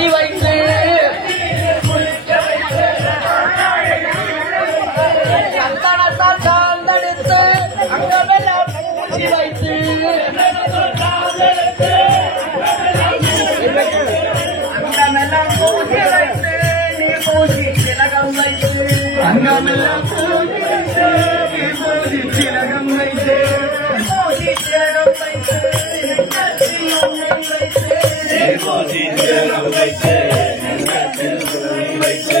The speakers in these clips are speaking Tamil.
கட்டி வைத்து சந்தனத்தால் சார்ந்தெடுத்து அங்கமெல்லாம் பூசி வைத்து அங்கமெல்லாம் பூசி வைத்து நீ பூசி திலகம் வைத்து அங்கமெல்லாம் பூசி வைத்து நீ பூசி திலகம் வைத்து பூசி திலகம் வைத்து பூசி திலகம் வைத்து வைத்து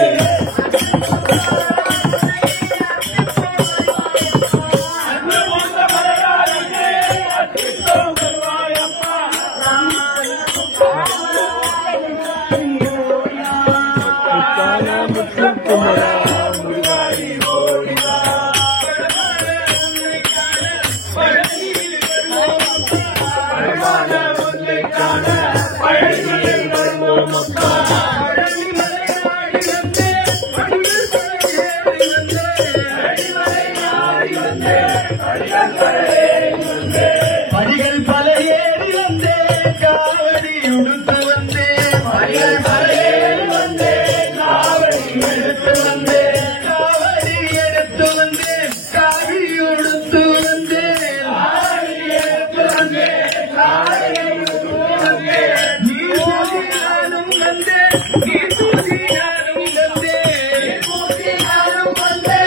படிகள் பல ஏறி வந்தே காவடி உடுத்து வந்தே படிகள் பல ஏறி வந்தே காவடி எடுத்து வந்தே காவடி எடுத்து வந்தே காவி உடுத்து வந்தே காவடி எடுத்து வந்தே காவடி உடுத்து வந்தே நீ பூசி நானும் வந்தே நீ பூசி நானும் வந்தே நீ பூசி நானும் வந்தே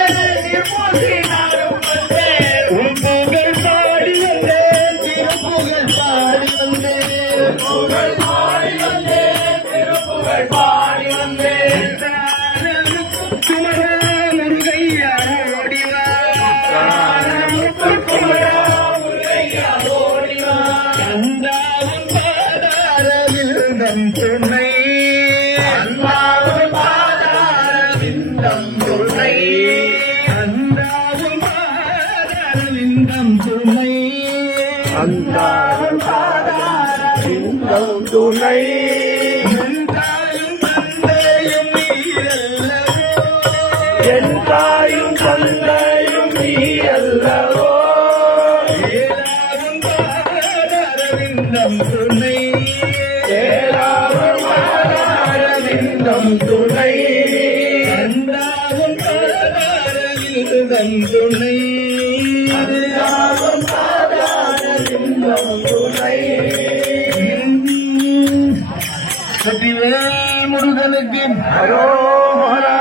நீ பூசி நானும் வந்தே உன் புகழ் பாடி வந்தே திருப்புகழ் பாடி வந்தே புகழ் பாடி வந்தே திருப்புகழ் பாடி வந்தே முருகையா ஓடிவா முருகையா ஓடிவா அந்தாவும் பாதார விருந்தம் துணை அந்தாவும் பாதார விருந்தம் துணை அந்தாவும் பாதார விருந்தம் துணை அந்தாவும் பாதார விருந்தம் துணை என் தாயும் தந்தையும் நீயல்லவோ ஏலாவும் பாதாரவிந்தம் துணை ஏலாவும் பாதாரவிந்தம் துணை அந்தாவும் பாதாரவிந்தம் துணை அந்தாவும் பாதாரவிந்தம் துணை சத்திவேல் முருகனுக்கு ஹரோஹரா